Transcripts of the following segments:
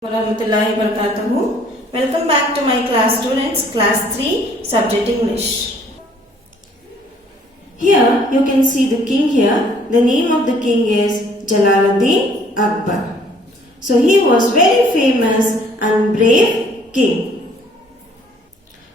Warahmatullahi wabarakatuh. Welcome back to my class students, class 3, subject English. Here you can see the king here. The name of the king is Jalaluddin Akbar. So he was very famous and brave king.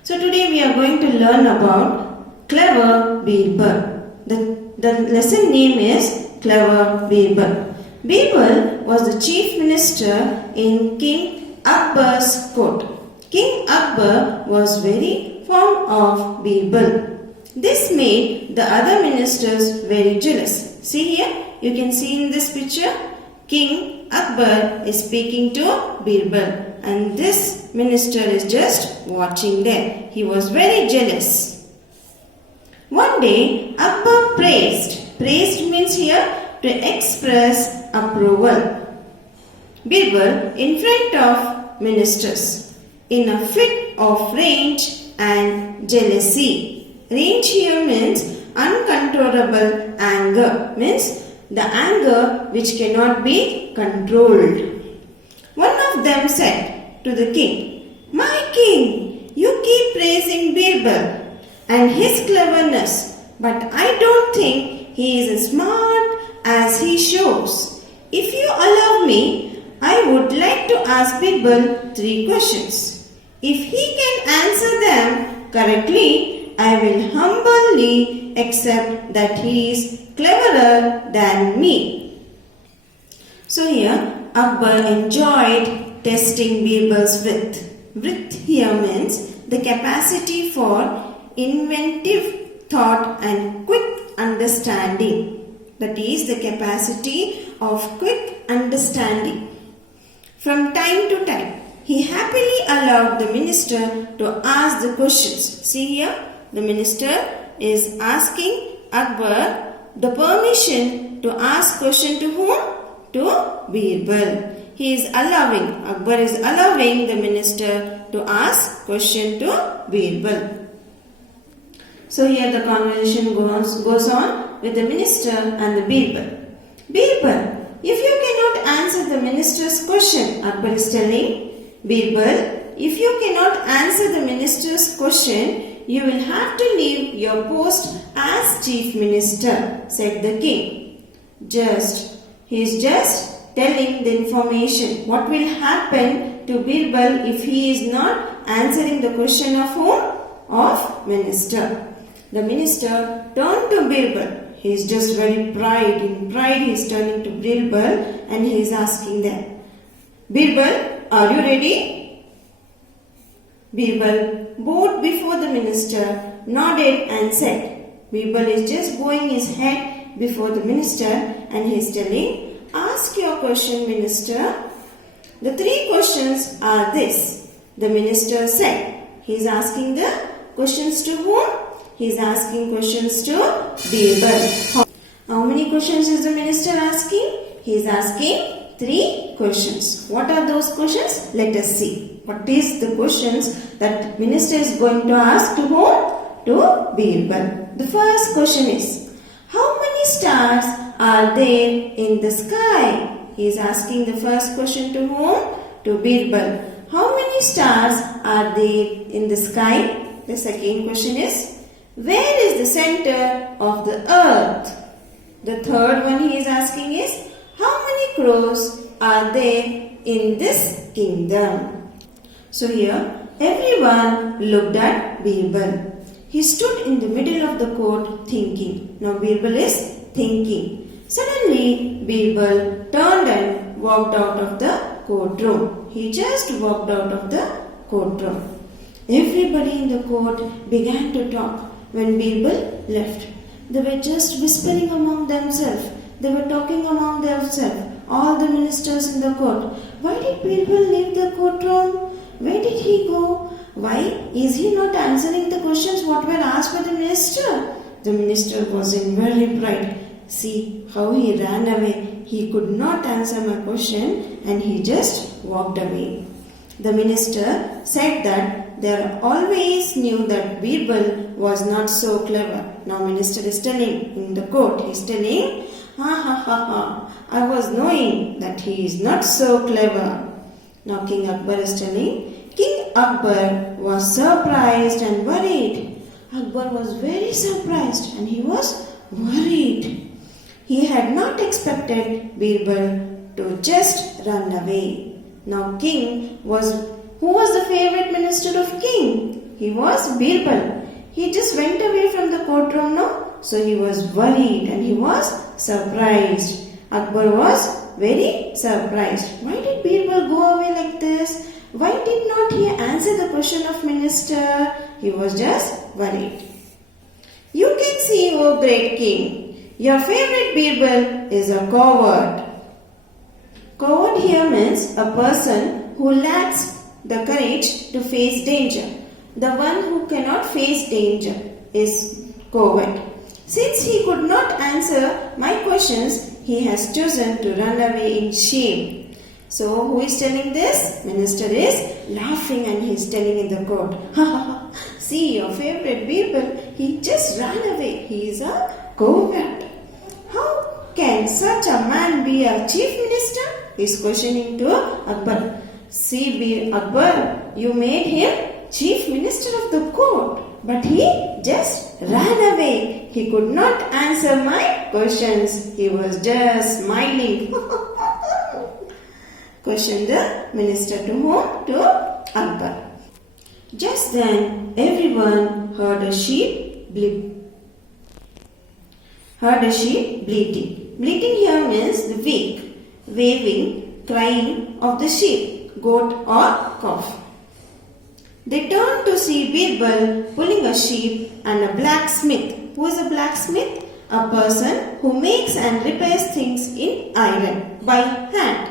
So today we are going to learn about clever Birbal. The lesson name is Clever Birbal. Birbal was the chief minister in King Akbar's court. King Akbar was very fond of Birbal. This made the other ministers very jealous. See here, you can see in this picture, King Akbar is speaking to Birbal and this minister is just watching there. He was very jealous. One day, Akbar praised. Praised means here to express approval. Birbal in front of ministers in a fit of rage and jealousy. Rage here means uncontrollable anger, means the anger which cannot be controlled. One of them said to the king, "My king, you keep praising Birbal and his cleverness, but I don't think he is as smart as he shows. If you allow me, I would like to ask Birbal 3 questions. If he can answer them correctly, I will humbly accept that he is cleverer than me." So here, Akbar enjoyed testing Birbal's wit. Wit here means the capacity for inventive thought and quick understanding. That is the capacity of quick understanding. From time to time, he happily allowed the minister to ask the questions. See here, the minister is asking Akbar the permission to ask question to whom? To Birbal. He is allowing, Akbar is allowing the minister to ask question to Birbal. So here the conversation goes on with the minister and the Birbal. "Birbal, if you cannot answer the minister's question," Akbar is telling, "Birbal, if you cannot answer the minister's question, you will have to leave your post as chief minister," said the king. He is just telling the information. What will happen to Birbal if he is not answering the question of whom? Of minister. The minister turned to Birbal. He is just very pride. In pride he is turning to Birbal and he is asking them, "Birbal, are you ready?" Birbal bowed before the minister, nodded and said. Birbal is just bowing his head before the minister and he is telling, "Ask your question, minister." The 3 questions are this. The minister said. He is asking the questions to whom? He is asking questions to Birbal. How many questions is the minister asking? He is asking 3 questions. What are those questions? Let us see. What is the questions that minister is going to ask to whom? To Birbal. The first question is, how many stars are there in the sky? He is asking the first question to whom? To Birbal. How many stars are there in the sky? The second question is, where is the center of the earth? The third one he is asking is, how many crows are there in this kingdom? So here, everyone looked at Birbal. He stood in the middle of the court thinking. Now Birbal is thinking. Suddenly, Birbal turned and walked out of the courtroom. He just walked out of the courtroom. Everybody in the court began to talk. When Birbal left, they were just whispering among themselves. They were talking among themselves. All the ministers in the court. Why did Birbal leave the courtroom? Where did he go? Why is he not answering the questions what were asked by the minister? The minister was in very pride. See how he ran away. He could not answer my question and he just walked away. The minister said that they always knew that Birbal was not so clever. Now minister is telling in the court, he is telling, "Ha ha ha ha, I was knowing that he is not so clever." Now King Akbar is telling, King Akbar was surprised and worried. Akbar was very surprised and he was worried. He had not expected Birbal to just run away. Now who was the favorite minister of King? He was Birbal. He just went away from the courtroom now, so he was worried and he was surprised. Akbar was very surprised. Why did Birbal go away like this? Why did not he answer the question of minister? He was just worried. You can see, O great king, your favorite Birbal is a coward. Coward here means a person who lacks the courage to face danger. The one who cannot face danger is coward. Since he could not answer my questions, he has chosen to run away in shame. So who is telling this? Minister is laughing and he is telling in the court, see your favorite Birbal, he just ran away. He is a coward. How can such a man be a chief minister? He is questioning to Akbar. See Akbar, you made him chief minister of the court, but he just ran away. He could not answer my questions. He was just smiling. Questioned the minister to whom? To Akbar. Just then, everyone heard a sheep bleating. Bleating here means the weak, waving, crying of the sheep, goat or calf. They turned to see Birbal pulling a sheep and a blacksmith. Who is a blacksmith? A person who makes and repairs things in iron by hand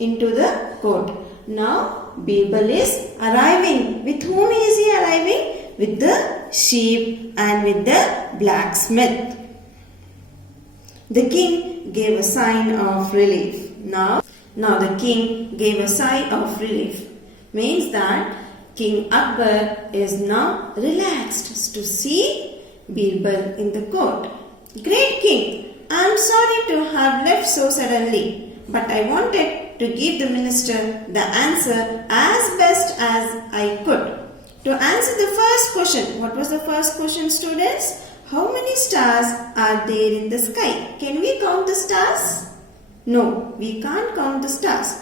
into the court. Now Birbal is arriving. With whom is he arriving? With the sheep and with the blacksmith. The king gave a sign of relief. Now the king gave a sigh of relief. Means that King Akbar is now relaxed to see Birbal in the court. Great king, I am sorry to have left so suddenly, but I wanted to give the minister the answer as best as I could. To answer the first question, what was the first question, students? How many stars are there in the sky? Can we count the stars? No, we can't count the stars.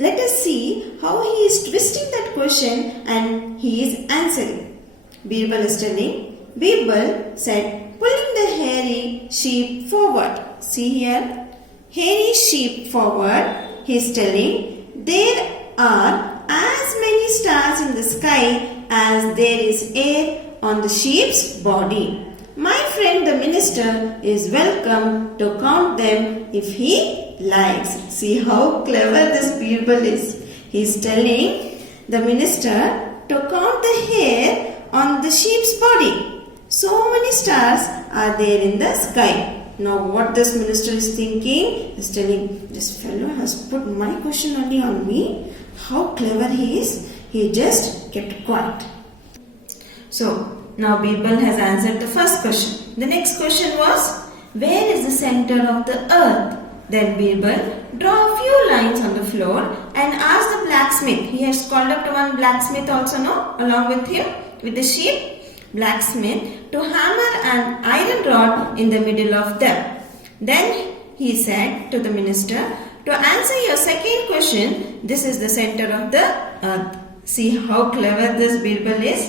Let us see how he is twisting that question and he is answering. Birbal is telling, Birbal said, pulling the hairy sheep forward. See here, hairy sheep forward. He is telling, there are as many stars in the sky as there is air on the sheep's body. My friend the minister is welcome to count them if he likes. See how clever this Birbal is. He is telling the minister to count the hair on the sheep's body. So many stars are there in the sky. Now what this minister is thinking is telling, this fellow has put my question only on me. How clever he is. He just kept quiet. So now Birbal has answered the first question. The next question was, where is the center of the earth? Then Birbal drew a few lines on the floor and asked the blacksmith. He has called up to one blacksmith also now, along with him, with the sheep. Blacksmith to hammer an iron rod in the middle of them. Then he said to the minister, to answer your second question, this is the center of the earth. See how clever this Birbal is.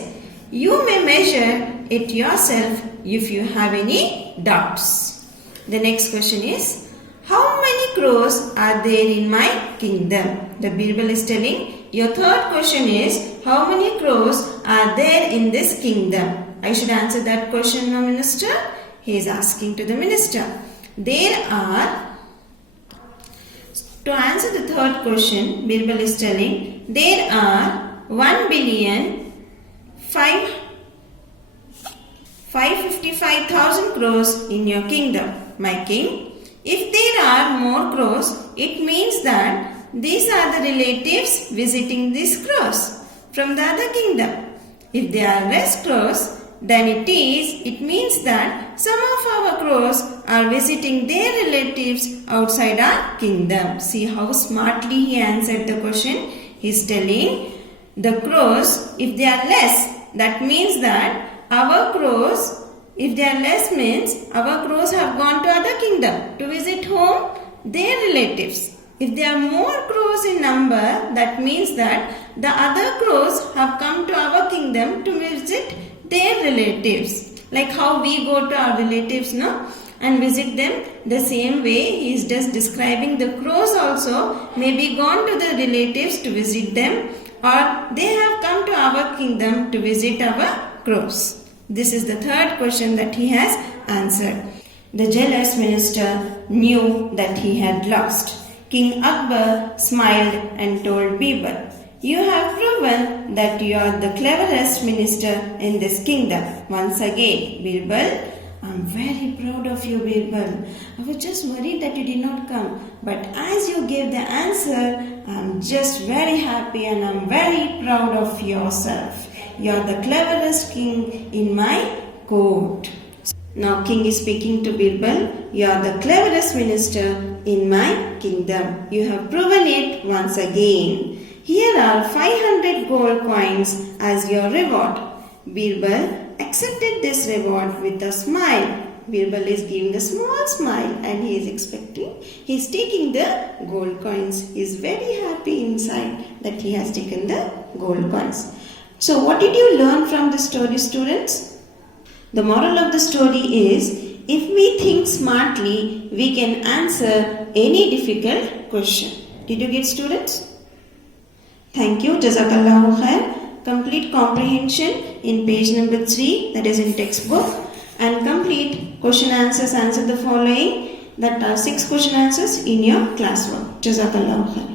You may measure it yourself if you have any doubts. The next question is, how many crows are there in my kingdom? The Birbal is telling, your third question is, how many crows are there in this kingdom? I should answer that question now, minister. He is asking to the minister. There are, to answer the third question, Birbal is telling, there are 1,555,000 crows in your kingdom, my king. If there are more crows, it means that these are the relatives visiting these crows from the other kingdom. If there are less crows, then it means that some of our crows are visiting their relatives outside our kingdom. See how smartly he answered the question. He is telling the crows, if they are less, that means that our crows, if they are less means our crows have gone to other kingdom to visit whom? Their relatives. If there are more crows in number, that means that the other crows have come to our kingdom to visit their relatives. Like how we go to our relatives, no? And visit them. The same way he is just describing the crows also may be gone to the relatives to visit them, or they have come to our kingdom to visit our crows. This is the third question that he has answered. The jealous minister knew that he had lost. King Akbar smiled and told Birbal, "You have proven that you are the cleverest minister in this kingdom." Once again, Birbal, "I'm very proud of you, Birbal. I was just worried that you did not come. But as you gave the answer, I'm just very happy and I'm very proud of yourself. You are the cleverest king in my court." Now king is speaking to Birbal, "You are the cleverest minister in my kingdom. You have proven it once again. Here are 500 gold coins as your reward." Birbal accepted this reward with a smile. Birbal is giving a small smile and he is taking the gold coins. He is very happy inside that he has taken the gold coins. So what did you learn from the story, students? The moral of the story is, if we think smartly, we can answer any difficult question. Did you get, students? Thank you. Jazakallahu khair. Complete comprehension in page number 3, that is in textbook, and complete question answers. Answer the following, that are 6 question answers in your classwork. Jazakallahu khair.